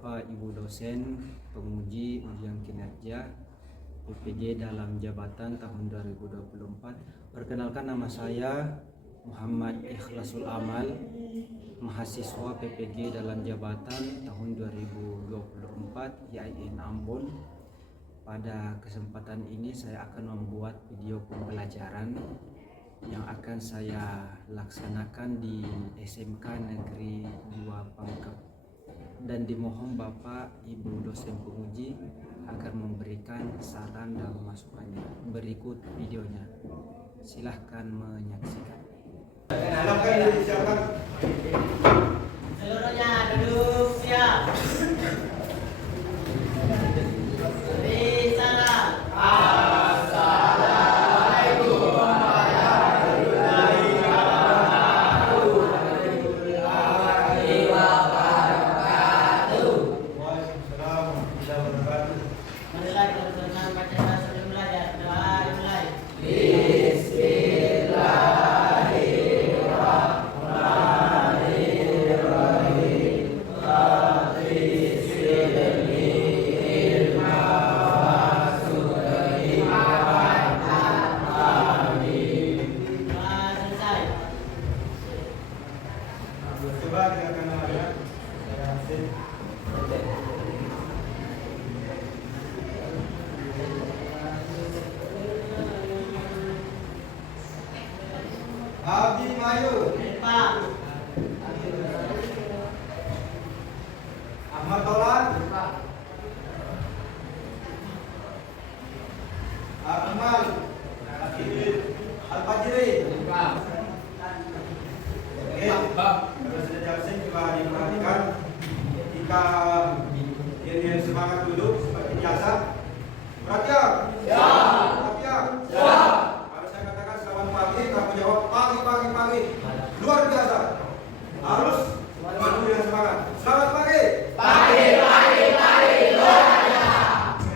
Bapak Ibu dosen penguji ujian kinerja PPG dalam jabatan tahun 2024. Perkenalkan, nama saya Muhammad Ikhlasul Amal, mahasiswa PPG dalam jabatan tahun 2024 YIN Ambon. Pada kesempatan ini saya akan membuat video pembelajaran yang akan saya laksanakan di SMK Negeri 2 Pangkep, dan dimohon Bapak Ibu dosen penguji agar memberikan saran dan masukannya. Berikut videonya, silahkan menyaksikan. Seluruhnya duduk siap. Beri salam. Assalamualaikum warahmatullahi wabarakatuh. Waalaikumsalam warahmatullahi wabarakatuh. Marilah kita bersama baca sebelum belajar. Doa dimulai. Doa selesai. Coba dengarkan namanya. Abimanyu, Pak. Ahmad Tolan, Akmal, Al-Fajri. Oke, kalau sudah jelasin coba diperhatikan. Ketika dia semangat duduk seperti biasa. Perhatian. Perhatian. Kalau saya katakan selamat pagi, kamu jawab pagi. Luar biasa. Harus penuh dengan semangat. Selamat pagi.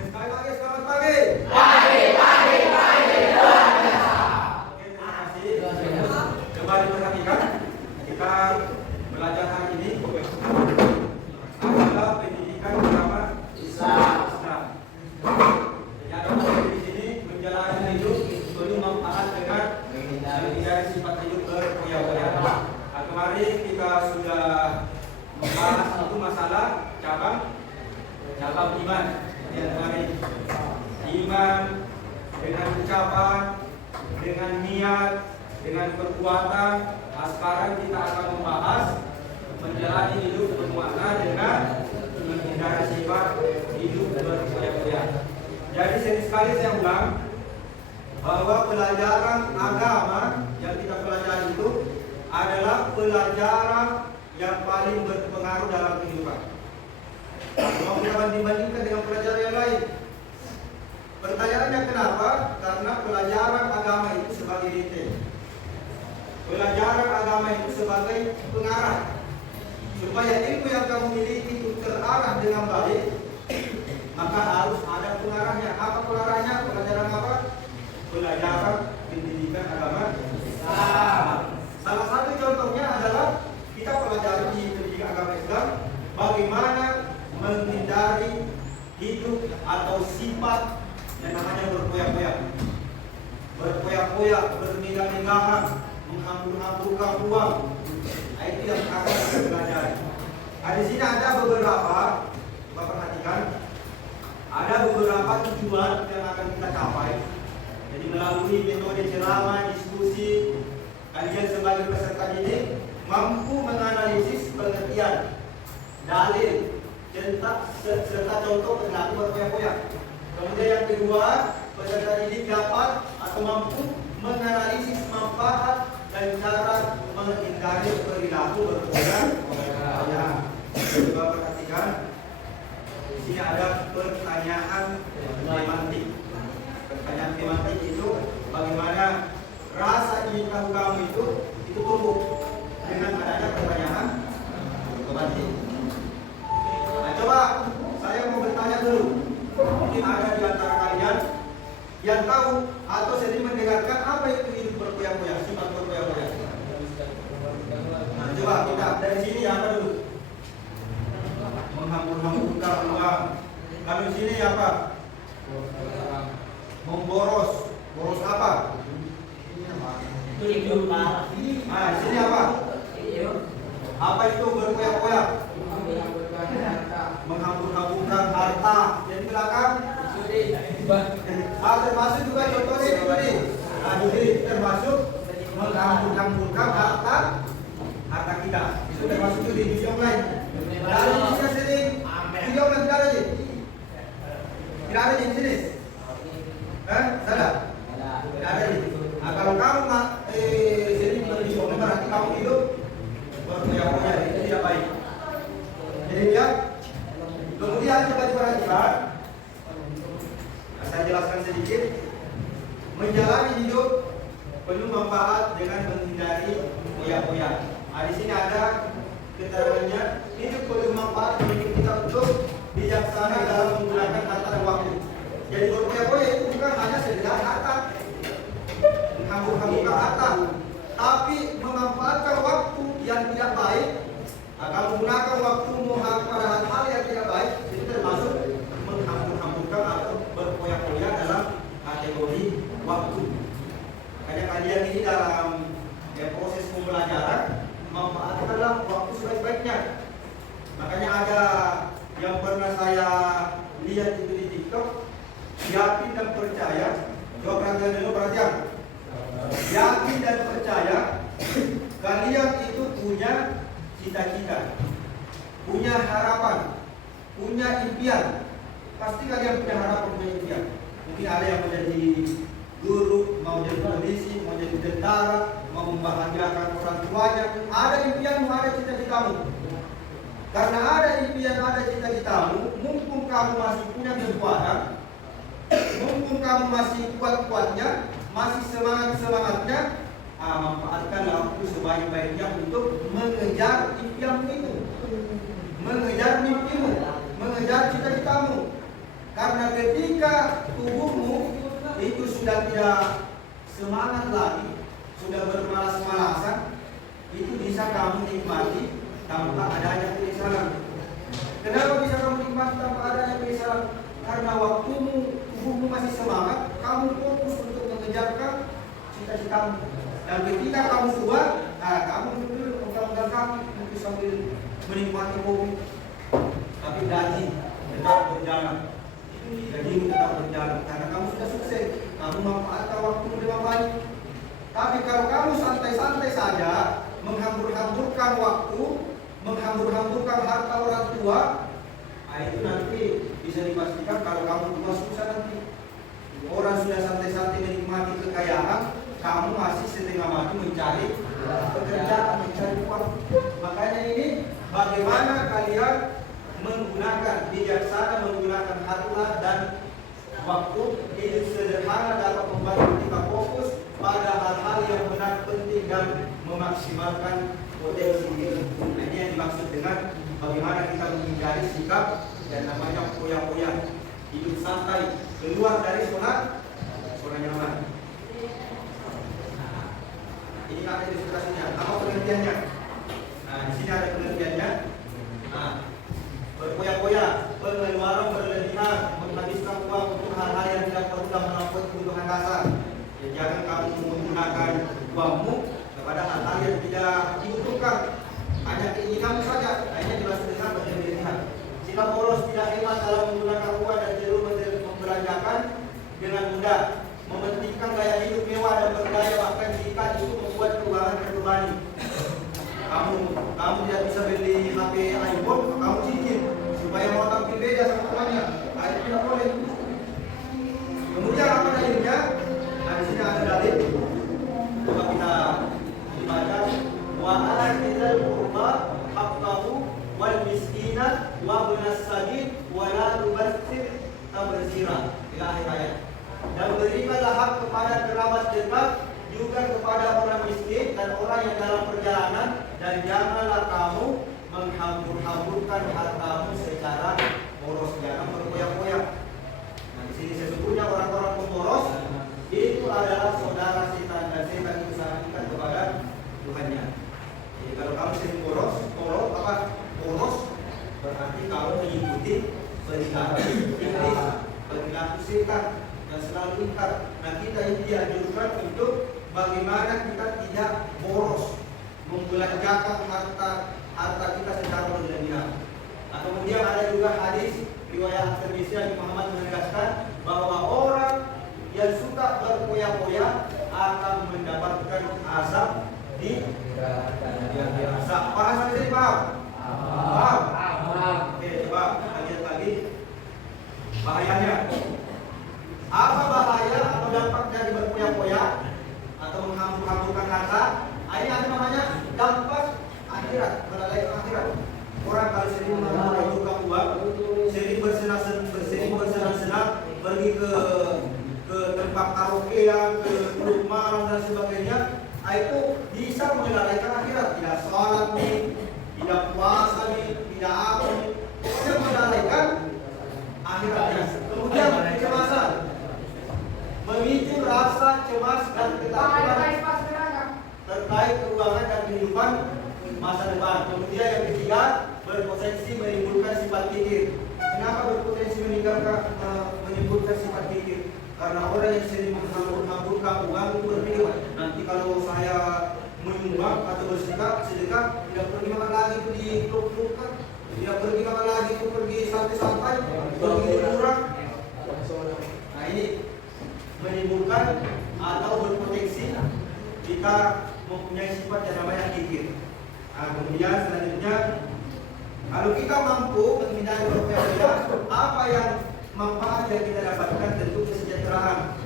Sekali lagi selamat pagi. Oke, terima kasih. Coba diperhatikan. Kita belajar hari ini adalah pendidikan agama Islam. Jadi ada materi di sini, menjalani hidup penuh manfaat dengan tiga sifat hidup berpoya-poya. Kemarin kita sudah membahas itu masalah cabang iman. Ya, kemarin iman dengan ucapan, dengan niat, dengan perbuatan. Nah, sekarang kita akan membahas menjalani hidup bermakna dengan menghindari sifat hidup berpoya-poya. Jadi sekali saya ulang bahwa pelajaran agama yang kita pelajari itu adalah pelajaran yang paling berpengaruh dalam kehidupan. Kalau kita bandingkan dengan pelajaran yang lain, pertanyaannya kenapa? Karena pelajaran agama itu sebagai retail. Pelajaran agama itu sebagai pengarah. Supaya ilmu yang kamu miliki itu terarah dengan baik, maka harus ada pengarahnya. Apa pengarahnya? Pelajaran apa? Pelajaran pendidikan agama Islam. Salah satu contohnya adalah kita pelajari di pendidikan agama Islam bagaimana menghindari hidup atau sifat yang namanya berpoya-poya. Berpoya-poya, bermegah-megahan, menghambur-hamburkan uang. Nah, itu yang akan kita pelajari. Nah, di sini ada beberapa, coba perhatikan, ada beberapa tujuan yang akan kita capai. Jadi melalui metode ceramah, diskusi, kalian sebagai peserta didik mampu menganalisis pengertian dalil serta contoh perilaku berpoya-poya. Kemudian yang kedua, peserta didik dapat atau mampu menganalisis manfaat dan cara menghindari perilaku berpoya-poya. Coba perhatikan, di sini ada pertanyaan tematik. Pertanyaan tematik itu bagaimana rasa ingin tahu kamu itu tumbuh dengan adanya pertanyaan tematik. Nah, coba saya mau bertanya dulu. Mungkin ada di antara kalian yang tahu atau sering mendengarkan apa itu hidup berpoya-poya, sifat berpoya-poya. Nah, coba kita dari sini apa dulu? menghambur-hamburkan uang. Kalau di sini apa? Memboros. Boros apa? Tujuh Pak. Nah, di sini apa? Apa itu berkoyak-koyak? Menghambur-hamburkan harta. Yang di belakang? Termasuk juga contohnya itu nih. Nah, judi termasuk menghambur-hamburkan harta kita. Itu termasuk judi yang lain. Lalu di sini sering judi online tidak ada nih. Tidak ada di sini. Salah? Tidak ada nih. Nah, kalau kamu sering berjudi online berarti kamu hidup berkoyak-koyak, itu tidak baik. Jadi ya, kemudian coba diperhatikan. Saya jelaskan sedikit. Menjalani hidup penuh manfaat dengan menghindari koyak-koyak. Nah, di sini ada keterangannya, hidup penuh manfaat bagi kita untuk bijaksana dalam menggunakan harta dan waktu. Jadi berkoyak-koyak itu bukan hanya sekedar harta, menghambur-hamburkan harta, tapi memanfaatkan waktu yang tidak baik. Nah, kamu gunakan waktumu pada hal-hal yang tidak baik, itu termasuk menghambur-hamburkan atau berkoyak-koyak dalam kategori waktu. Makanya kalian ini dalam proses pembelajaran memanfaatkanlah waktu sebaik-baiknya. Makanya ada yang pernah saya lihat itu di TikTok, yakin dan percaya. Coba perhatian dulu, perhatian. Yakin dan percaya kalian itu punya cita-cita, punya harapan, punya impian. Pasti kalian punya harapan, punya impian. Mungkin ada yang menjadi guru, mau jadi polisi, mau jadi tentara, mau membahagiakan orang tuanya. Ada impianmu, ada cita-citamu. Karena ada impian, ada cita-citamu, mumpung kamu masih punya kekuatan, mumpung kamu masih kuat-kuatnya, masih semangat-semangatnya, manfaatkanlah waktu sebaik-baiknya untuk mengejar impianmu itu, mengejar mimpimu, mengejar cita-citamu. Karena ketika tubuhmu itu sudah tidak semangat lagi, sudah bermalas-malasan, itu bisa kamu nikmati tanpa adanya penyesalan. Kenapa bisa kamu nikmati tanpa adanya penyesalan? Karena waktumu, tubuhmu masih semangat, kamu fokus untuk mengejarkan cita-citamu. Dan ketika kamu tua, kamu duduk pegang-pegang kaki, mungkin sambil menikmati kopi, tapi gaji tetap berjalan. Gajimu tetap berjalan karena kamu sudah sukses, kamu manfaatkan waktumu dengan baik. Tapi kalau kamu santai-santai saja, menghambur-hamburkan waktu, menghambur-hamburkan harta orang tua, itu nanti bisa dipastikan kalau kamu tua susah nanti. Orang sudah santai-santai menikmati kekayaan, kamu masih setengah mati mencari pekerjaan, mencari uang. Makanya ini bagaimana kalian menggunakan bijaksana, menggunakan harta dan waktu hidup sederhana dapat membantu kita fokus pada hal-hal yang benar, penting dan memaksimalkan potensi diri. Ini yang dimaksud dengan bagaimana kita menghindari sikap dan namanya koyak-koyak, hidup santai, keluar dari zona nyaman. Ini ada ilustrasinya. Apa pengertiannya? Nah, di sini ada pengertiannya. Nah, berkoyak-koyak, pengeluaran berlebihan, menghabiskan uang untuk hal-hal yang tidak perlu dan melampaui kebutuhan dasar. Ya, jangan kamu menggunakan uangmu kepada hal-hal yang tidak dibutuhkan, hanya keinginanmu saja. Hanya dimaksud dengan berlebihan. Sikap boros tidak hemat dalam menggunakan uang dan cenderung membelanjakan dengan mudah, mementingkan gaya hidup mewah dan bergaya, bahkan jika itu membuat keuangan terbebani. Kamu tidak bisa beli HP iPhone, kamu cicil supaya mau tampil beda sama temannya. Itu tidak boleh. Kemudian apa dalilnya? Nah, di sini ada dalil. Coba kita baca. Wa atizal qurba haqqahu wal miskina wa ibnas sabil wa la tubazzir tabzira. Ila akhir ayat. Dan berikanlah hak kepada kerabat dekat, juga kepada orang miskin dan orang yang dalam perjalanan, dan janganlah kamu menghambur-hamburkan hartamu secara boros, jangan berkoyak-koyak. Nah, di sini sesungguhnya orang-orang pemboros itu adalah saudara setan, dan setan itu sarankan kepada Tuhannya. Jadi kalau kamu sering boros berarti kamu mengikuti perilaku iblis, perilaku setan yang selalu ingkar. Nah, kita ini dianjurkan untuk bagaimana kita tidak boros membelanjakan harta kita secara berlebihan. Nah, kemudian ada juga hadis riwayat Tirmidzi yang Muhammad menegaskan bahwa orang yang suka berpoya-poya akan mendapatkan azab di azab. Paham sampai sini, paham? Paham? Oke, coba kita lihat lagi bahayanya. Apa bahaya atau dampak dari berpoya-poya atau menghambur-hamburkan harta? Ini ada namanya dampak akhirat, melalaikan akhirat. Orang kalau sering menghambur-hamburkan uang, sering bersenang-senang, pergi ke tempat karaokean, ke klub malam dan sebagainya, itu bisa melalaikan akhirat. Tidak sholat nih, tidak puasa nih, tidak apa nih, pokoknya melalaikan akhiratnya. Kemudian kecemasan, memicu rasa cemas dan ketakutan terkait keuangan dan kehidupan masa depan. Kemudian yang ketiga, berpotensi menimbulkan sifat pikir. Kenapa berpotensi menimbulkan sifat pikir? Karena orang yang sering menghambur-hamburkan uang itu berpikir, nanti kalau saya menyumbang atau bersedekah, tidak pergi makan lagi itu di klub-klub kan, tidak pergi makan lagi itu pergi santai-santai, pergi liburan. Nah, ini menimbulkan atau berpotensi kita mempunyai sifat yang namanya kikir. Nah, kemudian selanjutnya, kalau kita mampu menghindari berpoya-poya, apa yang manfaat yang kita dapatkan? Tentu kesejahteraan.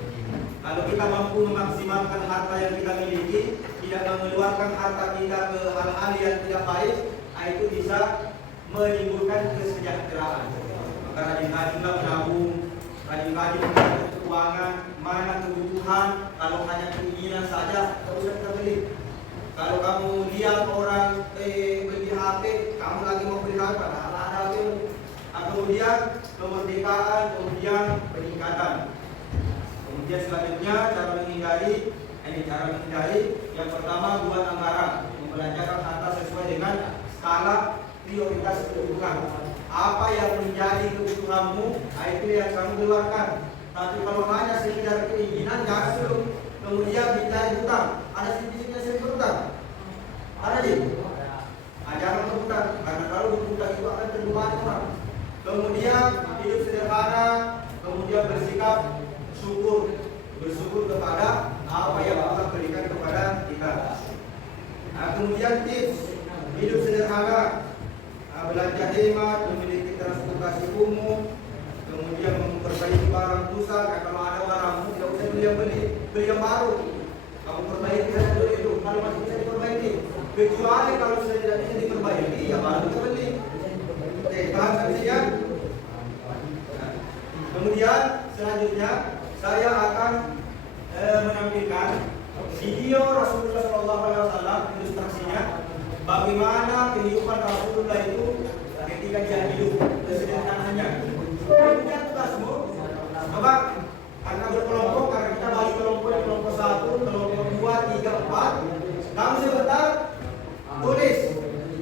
Kalau kita mampu memaksimalkan harta yang kita miliki, tidak mengeluarkan harta kita ke hal-hal yang tidak baik, itu bisa menimbulkan kesejahteraan. Maka rajin-rajinlah menabung, rajin-rajin mengatur keuangan, mana kebutuhan. Kalau hanya keinginan saja, tak usah kita beli. Kalau kamu lihat orang beli HP, kamu lagi mau beli HP, padahal ada itu. Kemudian kemerdekaan, kemudian peningkatan. Kemudian selanjutnya cara menghindari, yang pertama buat anggaran, membelanjakan harta sesuai dengan skala prioritas kebutuhan. Apa yang menjadi kebutuhanmu, itu yang kamu keluarkan. Tapi kalau hanya sekedar keinginan, jangan dulu. Kemudian hindari hutang. Ada sisi-sisinya sering berhutang. Ada di? Jangan berhutang, karena kalau berhutang itu akan terlupakan orang. Kemudian hidup sederhana, kemudian bersikap bersyukur kepada apa yang Allah berikan kepada kita. Nah, kemudian tips hidup sederhana, belanja hemat, memiliki transportasi umum, kemudian memperbaiki barang rusak. Kalau ada barangmu, tidak usah beli yang baru. Kamu perbaiki saja dulu itu, kalau masih bisa diperbaiki. Kecuali kalau sudah tidak bisa diperbaiki, ya baru kita beli. Oke, paham sampai ya? Kemudian selanjutnya saya akan menampilkan video Rasulullah SAW, ilustrasinya bagaimana kehidupan Rasulullah itu ketika dia hidup kesederhanaannya. Kemudian tugasmu, coba karena berkelompok, karena kita bagi kelompok 1, kelompok 2, 3, 4. Kamu sebentar tulis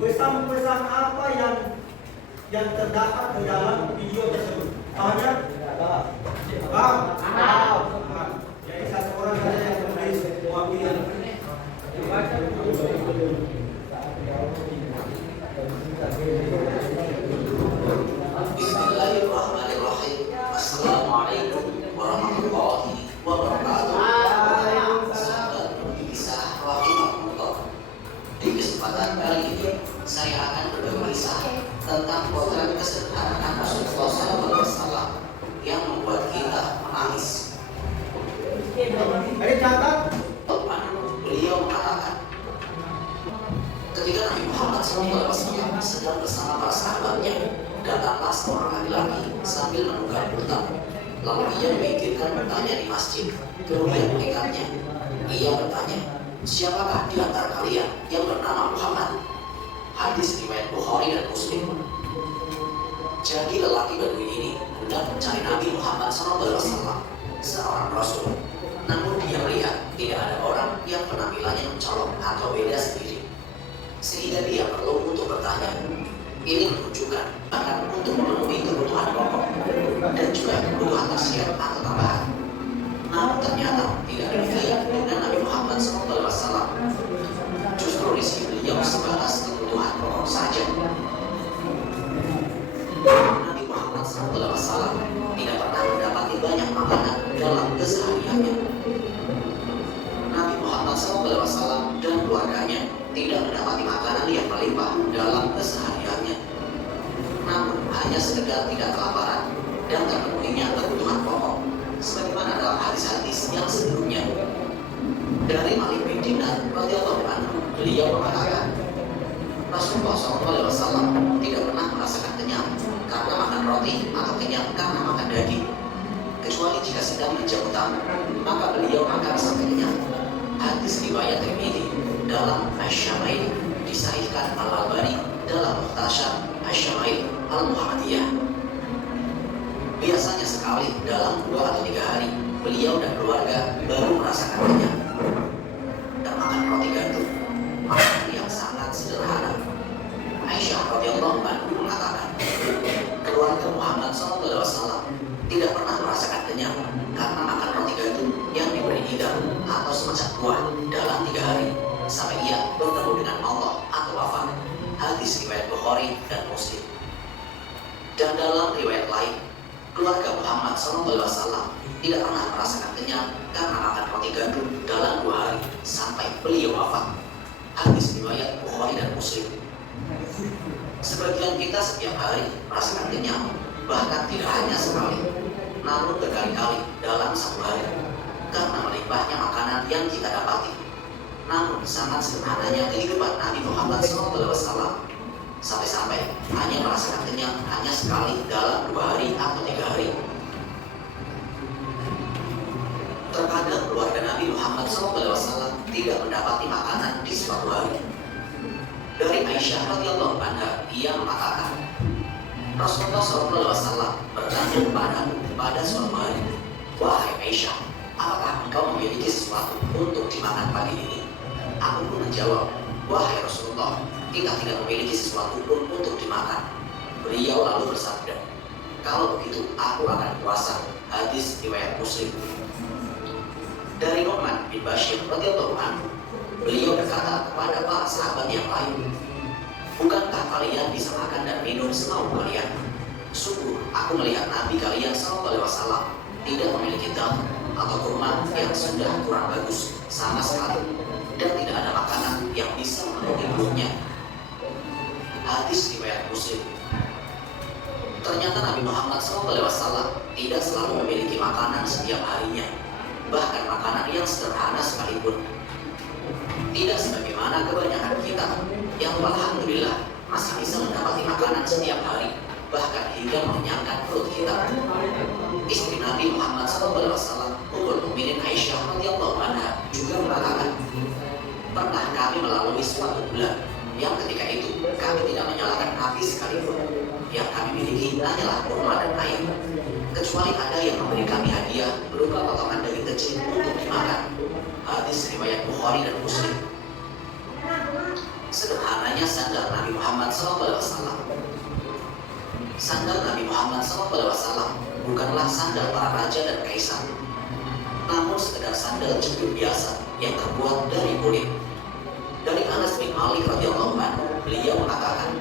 pesan-pesan apa yang terdapat di dalam video tersebut. Paham ya? Paham? Jadi satu orang saja yang menulis mewakili. Bismillahirrahmanirrahim. Assalamualaikum warahmatullahi wabarakatuh. Di kesempatan kali ini saya akan berkisah tentang potret kesederhanaan Rasulullah SAW yang membuat kita menangis. Ada catat? Beliau mengatakan, ketika Nabi Muhammad SAW sedang bersama para sahabatnya, datanglah seorang laki-laki sambil menunggang unta. Lalu ia memikirkan bertanya di masjid. Kemudian mengingatnya, ia bertanya, siapakah di antara kalian yang bernama Muhammad? Hadis riwayat Bukhari dan Muslim. Jadi lelaki Badui ini hendak mencari Nabi Muhammad SAW, seorang Rasul. Namun dia melihat tidak ada orang yang penampilannya mencolok atau beda sendiri, sehingga dia perlu untuk bertanya. Ini menunjukkan akan untuk memenuhi kebutuhan pokok Beliau mengatakan, Rasulullah SAW tidak pernah merasakan kenyang karena makan roti atau kenyang karena makan daging, kecuali jika sedang menjamu tamu, maka beliau makan sampai kenyang. Hadis riwayat Tirmidzi dalam Asy-Syama'il, disahihkan Al-Albani dalam Mukhtasar Asy-Syama'il Al-Muhammadiyah. Biasanya sekali dalam 2 atau 3 hari, beliau dan keluarga baru merasakan kenyang dan makan roti gandum, makanan yang sangat sederhana. Aisyah radhiyallahu anha mengatakan, keluarga Muhammad SAW tidak pernah merasakan kenyang karena makan roti gandum yang diberi hidang atau semacam buah dalam 3 hari sampai ia bertemu dengan Allah atau wafat. Hadis riwayat Bukhari dan Muslim. Dan dalam riwayat lain, keluarga Muhammad SAW tidak pernah merasakan kenyang karena makan roti gandum dalam 2 hari sampai beliau wafat. Hadis riwayat Bukhari dan Muslim. Sebagian kita setiap hari merasakan kenyang, bahkan tidak hanya sekali, namun berkali-kali dalam 1 hari, karena melimpahnya makanan yang kita dapati. Namun sangat sederhananya kehidupan Nabi Muhammad SAW, sampai-sampai hanya merasakan kenyang hanya sekali dalam 2 hari atau 3 hari. Terkadang keluarga Nabi Muhammad SAW tidak mendapati makanan di suatu hari. Dari Aisyah radhiyallahu anha, ia mengatakan, Rasulullah SAW bertanya kepadamu pada suatu hari, wahai Aisyah, apakah engkau memiliki sesuatu untuk dimakan pagi ini? Aku pun menjawab, wahai Rasulullah, kita tidak memiliki sesuatu pun untuk dimakan. Beliau lalu bersabda, kalau begitu aku akan puasa. Hadis riwayat Muslim. Dari Nu'man bin Bashir radhiyallahu anhu, beliau berkata kepada para sahabat yang lain, bukankah kalian bisa makan dan minum semau kalian? Sungguh aku melihat Nabi kalian SAW tidak memiliki dam atau kurma yang sudah kurang bagus sama sekali, dan tidak ada makanan yang bisa memenuhi perutnya. Hadis riwayat Muslim. Ternyata Nabi Muhammad SAW tidak selalu memiliki makanan setiap harinya, bahkan makanan yang sederhana sekalipun. Tidak sebagaimana kebanyakan kita yang alhamdulillah masih bisa mendapati makanan setiap hari, bahkan hingga mengenyangkan perut kita. Istri Nabi Muhammad SAW, Ummul Mukminin Aisyah radhiyallahu anha, juga mengatakan, pernah kami melalui suatu bulan yang ketika itu kami tidak menyalakan api sekalipun. Yang kami miliki hanyalah kurma dan air, kecuali ada yang memberi kami hadiah berupa potongan daging kecil untuk dimakan. Hadis riwayat Bukhari dan Muslim. Sederhananya sandal Nabi Muhammad SAW. Sandal Nabi Muhammad SAW bukanlah sandal para raja dan kaisar, namun sekedar sandal jepit biasa yang terbuat dari kulit. Dari Anas bin Malik radhiyallahu anhu, beliau mengatakan,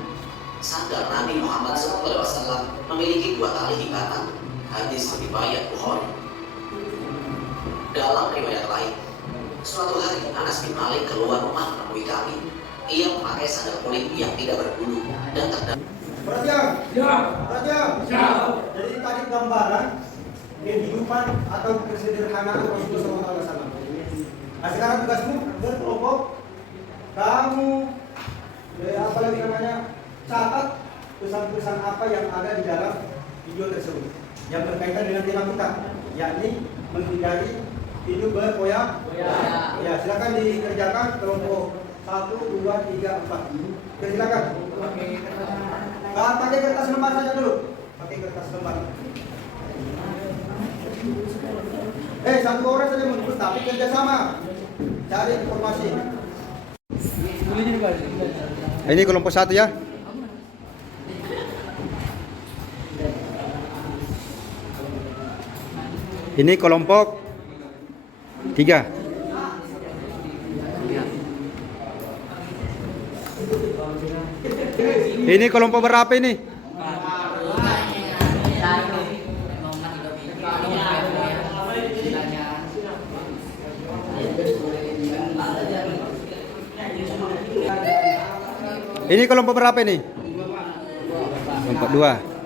sandal Nabi Muhammad SAW memiliki 2 tali ikatan. Hadis riwayat Bukhari. Dalam riwayat lain, suatu hari Anas bin Malik keluar rumah menemui kami. Ia memakai sandal kulit yang tidak berbulu dan terdapat. Perhatian. Ya. Perhatian. Ya. Jadi tadi gambaran kehidupan atau kesederhanaan Rasulullah SAW. Nah sekarang tugasmu berkelompok, kamu apalagi namanya catat pesan-pesan apa yang ada di dalam video tersebut yang berkaitan dengan tema kita, yakni menghindari hidup berpoya. Ya, silakan dikerjakan kelompok 1, 2, 3, 4. Silakan. Pakai kertas lembar saja dulu. Pakai kertas lembar. Satu orang saja menulis, tapi kerjasama. Cari informasi. Ini kelompok 1 ya. Ini kelompok 3. Ini kelompok berapa ini? Ini kelompok berapa ini? Kelompok 2.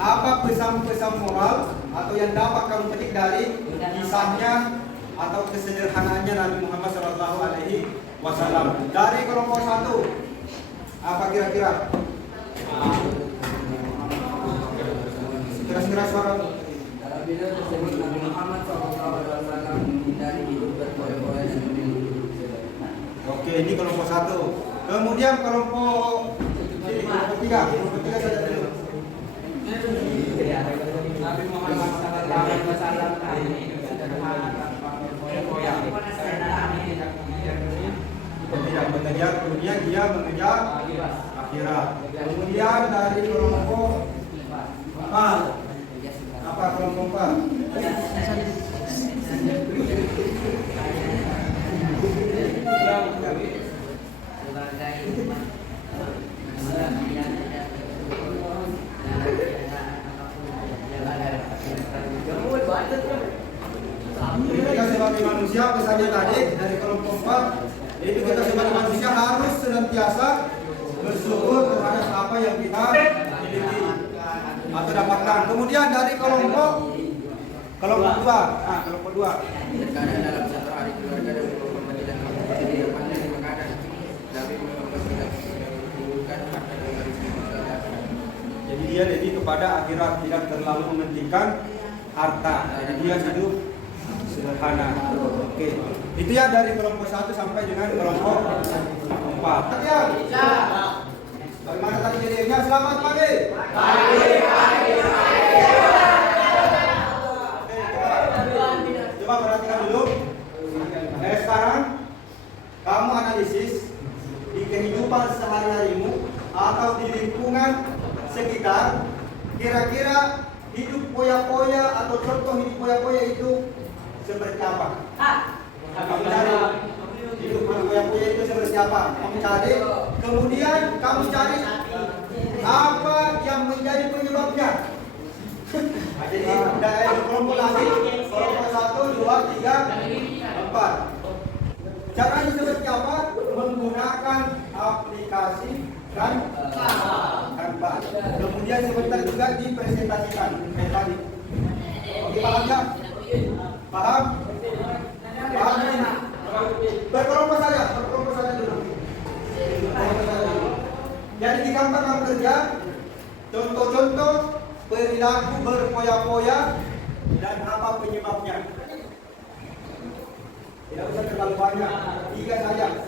apa pesan-pesan moral atau yang dapat kamu petik dari kisahnya atau kesederhanaannya Nabi Muhammad SAW? Dari kelompok 1, apa kira-kira? Kira-kira suara. Apabila tersebut Nabi Muhammad SAW menghindari hidup berpoya-poya dan memiliki. Oke, ini kelompok 1. Kemudian kelompok 3 saja dulu. Nabi Muhammad SAW Tidak mengejar dunia, dia mengejar akhirat. Kemudian dari kelompok 4, apa kelompok 4? Kita sebagai manusia, pesannya tadi dari kelompok 4, yaitu kita sebagai manusia harus senantiasa bersyukur terhadap apa yang kita miliki atau dapatkan. Kemudian dari kelompok 2, kelompok 2. Terkadang dalam satu hari keluarga dan beberapa tidak pandai terkadang Nabi Muhammad menimbulkan harta dan saudara. Jadi dia lebih kepada akhirat, tidak terlalu mementingkan harta. Jadi dia hidup sederhana. Oke. Itu ya dari kelompok 1 sampai dengan kelompok 4. Ya. Bagaimana tadi jadinya? Selamat pagi. Coba perhatikan dulu. Sekarang kamu analisis di kehidupan sehari-harimu atau di lingkungan sekitar, kira-kira hidup poya-poya atau contoh hidup poya-poya itu seperti apa? Kamu cari hidup poya-poya itu seperti apa? Kamu cari, kemudian kamu cari apa yang menjadi penyebabnya. Nah, jadi dari kelompok lagi, kelompok 1, 2, 3, 4. Caranya seperti apa? Menggunakan aplikasi Canva. Kemudian sebentar juga dipresentasikan kayak tadi. Oke, paham nggak? Paham? Paham ini? Berkelompok saja dulu. Jadi di kantor kamu kerja, contoh-contoh perilaku berpoya-poya dan apa penyebabnya. Tidak usah terlalu banyak, 3 saja.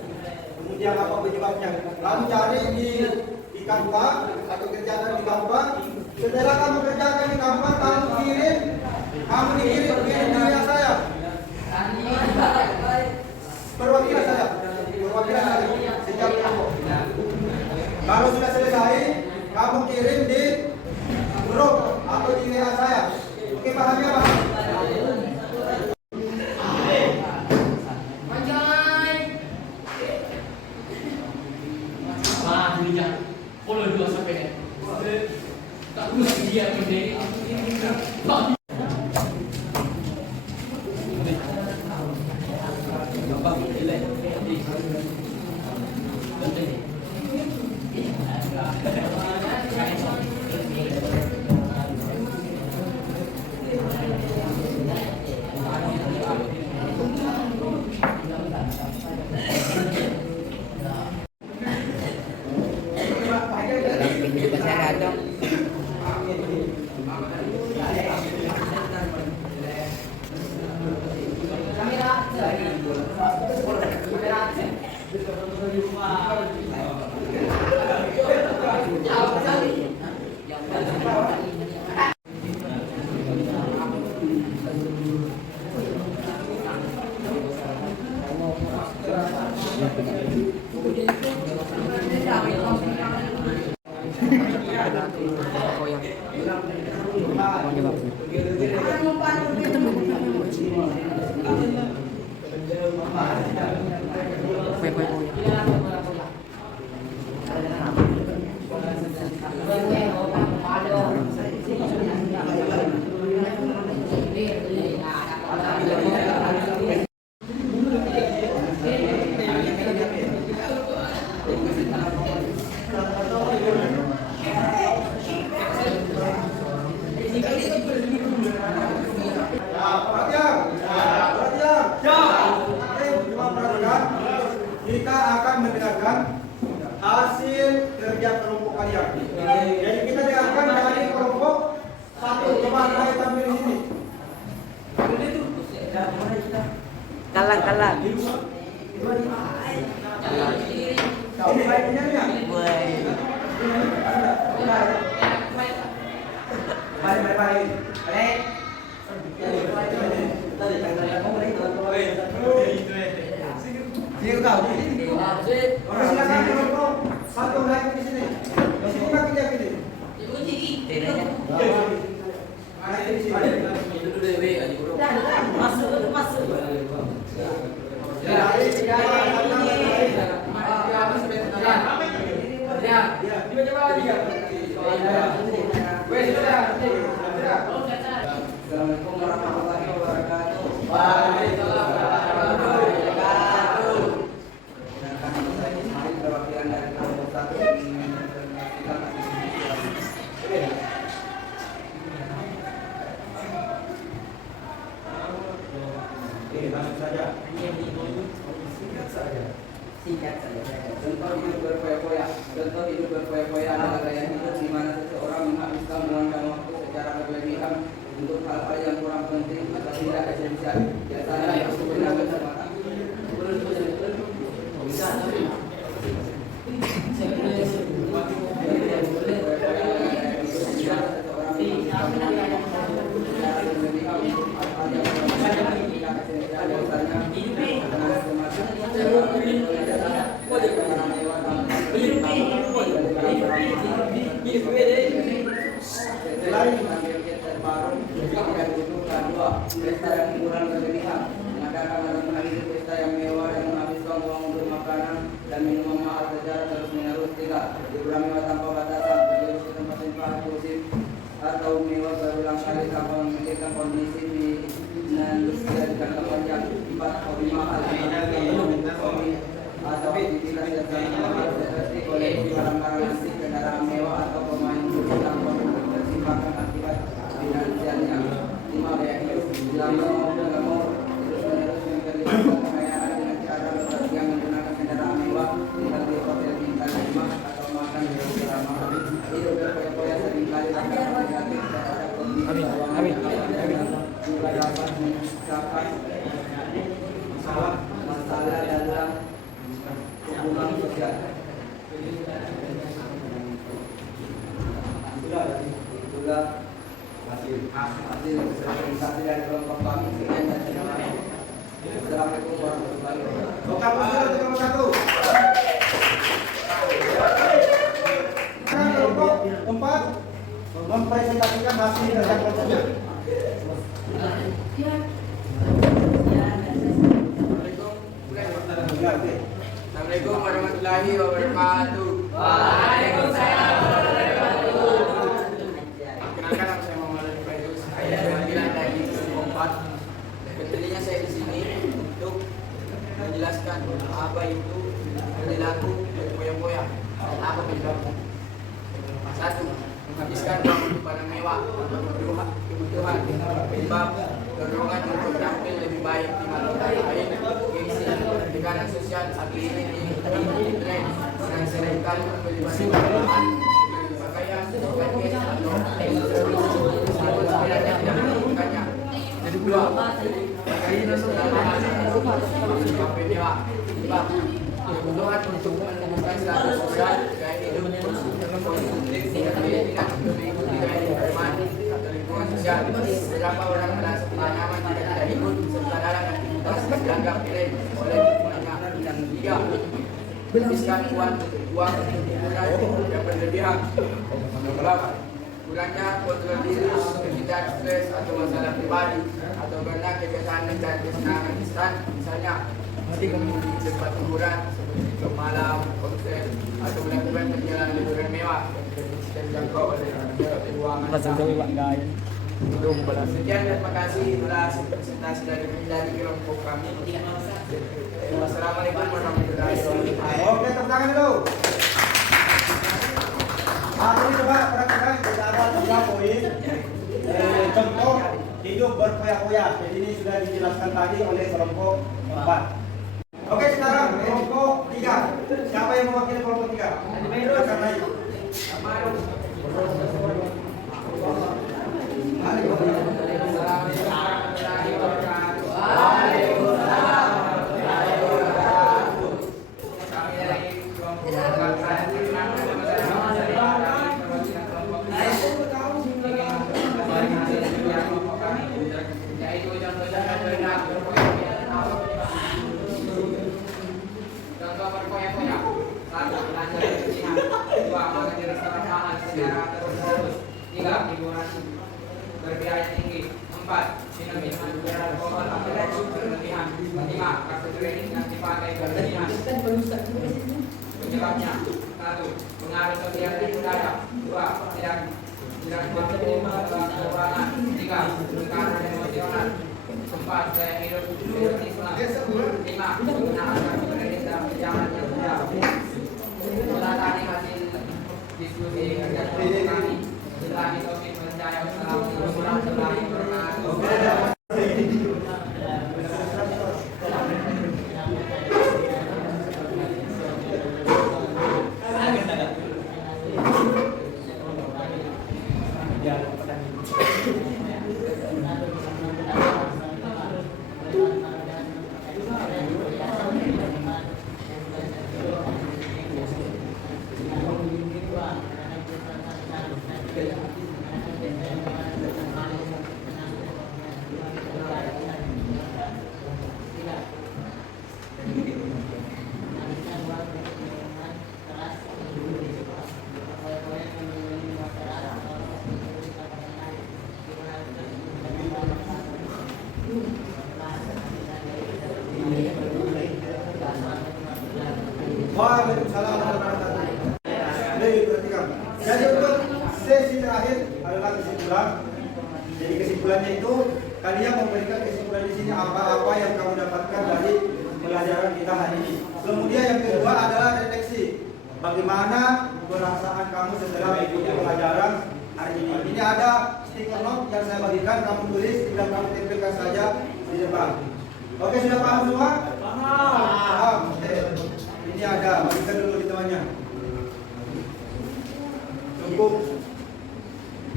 Kemudian apa penyebabnya? Kamu cari di Canva atau kerjakan di Canva. Setelah kamu kerjakan di Canva, kamu kirim dia saya. Perwakilan saya. Setiap kelompok. Kalau sudah selesai, kamu kirim di grup atau di WA saya. Oke, paham ya, Pak? Alam. Ini baiknya ya. Baik. Dia tahu. Oke, silakan kelompok satu naik di sini. Di sini Pak kerja gini. Naik di sini. Masuk. Assalamualaikum warahmatullahi wabarakatuh. Waalaikumsalam warahmatullahi wabarakatuh. Saya Ismail, perwakilan dari kelompok 1 ingin menyampaikan Oke, langsung saja. Singkat saja. Contoh hidup berfoya-foya adalah gaya hidup di mana seseorang menghabiskan meluangkan waktu secara berlebihan untuk hal-hal yang kurang penting atau tidak esensial. Biasanya yang sebenarnya semata. Pesta dan hiburan berlebihan, mengadakan malam hidup pesta yang mewah dan menghabiskan uang untuk makanan dan minuman mahal secara terus-menerus. 3. Hiburan mewah tanpa batasan, pergi ke tempat-tempat eksklusif atau mewah berulang kali tanpa memikirkan kondisi dan jangka panjang. 4. Hobi mahal, hobi atau aktivitas yang sangat mahal seperti koleksi barang-barang antik, kendaraan mewah atau pemain musik tanpa mempertimbangkan akibat finansialnya. 5. Gaya hidup tidak mau terus-menerus memperlihatkan kekayaan dengan cara berpergian menggunakan kendaraan mewah, tinggal di hotel bintang 5 atau makan di restoran mahal. Hidup berfoya-foya seringkali berdampak negatif terhadap kondisi keuangan juga dapat menyebabkan masalah dalam hubungan sosial. Itulah hasil presentasi dari kelompok kami. Sekian dan terima kasih. Assalamualaikum warahmatullahi wabarakatuh. Kelompok 1. Sekarang kelompok 4 mempresentasikan hasil kerja kelompoknya. Assalamualaikum warahmatullahi wabarakatuh. Waalaikumsalam warahmatullahi wabarakatuh. Kenalkan, nama saya Muhammad Fairuz. Saya perwakilan dari kelompok 4. Kebetulannya saya di sini untuk menjelaskan apa itu perilaku berfoya-foya dan apa penyebabnya. 1. Menghabiskan uang untuk barang mewah, kebutuhan, penyebab, dorongan untuk tampil lebih baik di mata orang lain, gengsi, tekanan sosial, ability, tren, dan seringkali melibatkan perubahan, pakaian, gadget, atau sepedanya tidak melakukannya. 2. Pakaian sebab mewah, sebab kebutuhan untuk menemukan status sosial, gaya hidup konsumtif, tidak mengikuti gaya hidup teman atau lingkungan sosial. Beberapa orang merasa tidak nyaman jika tidak ikut serta dalam aktivitas yang dianggap keren oleh lingkungannya. Dan 3. Habiskan uang untuk hiburan yang berlebihan. 4. Kurangnya kontrol diri, kegiatan stres atau masalah pribadi, atau karena kegiatan dan kesenangan instan, misalnya di tempat hiburan seperti klub malam, konser, atau melakukan perjalanan liburan mewah yang dijangkau oleh keuangan. Sekian, terima kasih. Itulah presentasi dari kelompok kami. Wassalamualaikum warahmatullahi wabarakatuh. Oke, tepuk tangan dulu. Ini coba perhatikan ada 3 poin. Contoh hidup berfoya-foya. Jadi ini sudah dijelaskan tadi oleh kelompok 4. Oke, sekarang kelompok 3. Siapa yang mewakili kelompok 3? Karena itu. Waalaikumsalam. berbiaya tinggi. 4. Dinamis beralkohol atau berlebihan. 5. Kartu kredit yang dipakai berlebihan. Penyebabnya 1. Pengaruh sosial dan budaya. 2. Tidak mampu keuangan. 3. Tekanan emosional. 4. Gaya hidup Islam. 5. Penggunaan kartu kredit dalam perjalanan yang mudah. Setelah tadi hasil diskusi kerja kami, setelah Topik percaya Assalamualaikum warahmatullahi wabarakatuh. Waalaikumsalam warahmatullahi wabarakatuh. Baik, perhatikan. Jadi untuk sesi terakhir adalah kesimpulan. Jadi kesimpulannya itu kalian memberikan kesimpulan di sini apa-apa yang kamu dapatkan dari pelajaran kita hari ini. Kemudian yang kedua adalah refleksi. Bagaimana perasaan kamu setelah mengikuti pelajaran hari ini? Ini ada stiker note yang saya bagikan, kamu tulis, tinggal kamu tempelkan saja di depan. Oke, sudah paham semua? Paham. Oke. Ini ada, bagikan dulu di temannya. Cukup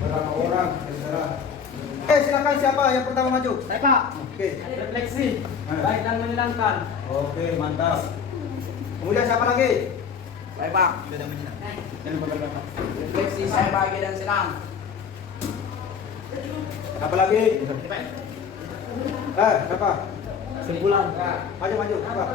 berapa orang? Terserah. Oke, silakan siapa yang pertama maju? Saya Pak. Oke. Refleksi. Baik dan menyenangkan. Oke, mantap. Kemudian siapa lagi? Baik Pak. Refleksi saya bahagia dan senang. Apa lagi? Siapa? Kesimpulan. Maju, maju. Apa?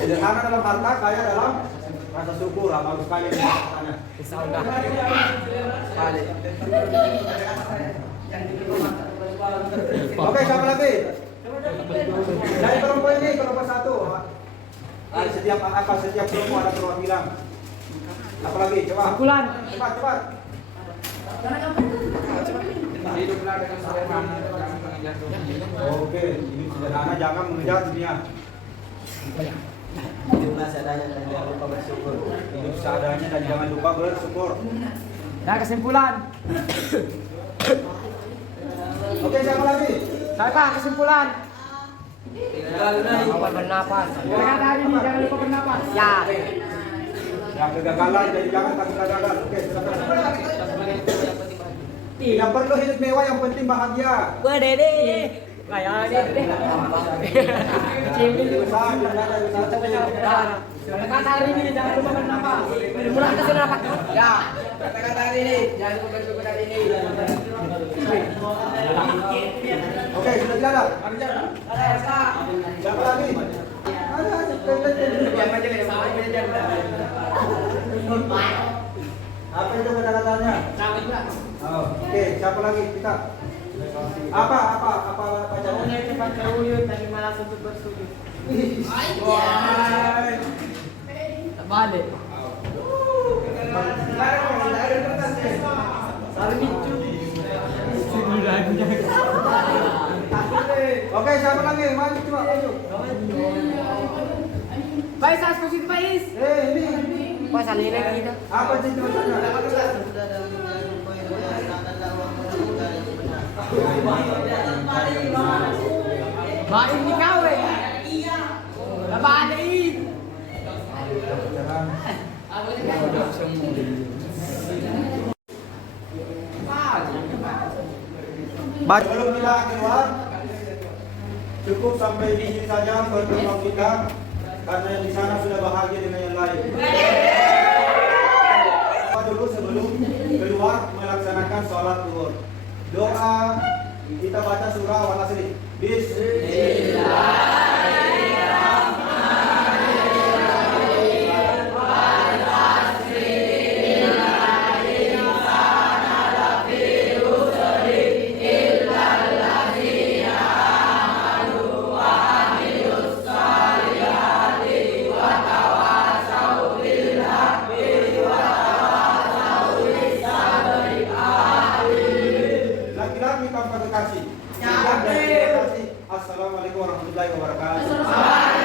Sederhana dalam harta, kaya dalam rasa syukur. Bagus sekali kata-katanya. Oke, siapa lagi? Dari perempuan ini, kelompok 1. Setiap kelompok ada perwakilan. Apa lagi? Coba. Kesimpulan. Cepat. Hiduplah dengan sederhana dan jangan mengejar dunia. Oke, ini sederhana, jangan mengejar dunia. Hiduplah seadanya dan jangan lupa bersyukur. Hidup seadanya dan jangan lupa bersyukur. Dan kesimpulan. Oke, siapa lagi? Saya Pak, kesimpulan. Lupa bernapas. Jangan hari ini jangan lupa bernapas. Ya. Yang kegagalan, jadi jangan takut gagal. Oke, silakan. Yang perlu hidup mewah, yang penting bahagia. Gue Dede. Kayak Dede. Cimil Usaha, jangan ada usaha. Kata hari ini jangan lupa bernapas. Mulai kasih nafas. Ya, kata-kata hari ini jangan lupa bersyukur hari ini. Oke, sudah tidak ada? Siapa lagi? Ada. Apa itu kata-katanya? Oke, siapa lagi? Kita. Apa bacanya? Cepat terwujud tapi malas untuk bersujud. Balik. Oke, siapa lagi? Maju coba, maju. Baik, saya positif Pais. Ini. Pas salin kita. Apa sih tulisannya? Baik ni kau eh. Lepas ada ini. Sebelum kita keluar, cukup sampai di sini saja pertemuan kita, karena di sana sudah bahagia dengan yang lain. Kita dulu sebelum keluar melaksanakan sholat zuhur. Doa kita baca surah Al-Asr. Bismillahirrahmanirrahim. Assalamualaikum warahmatullahi wabarakatuh.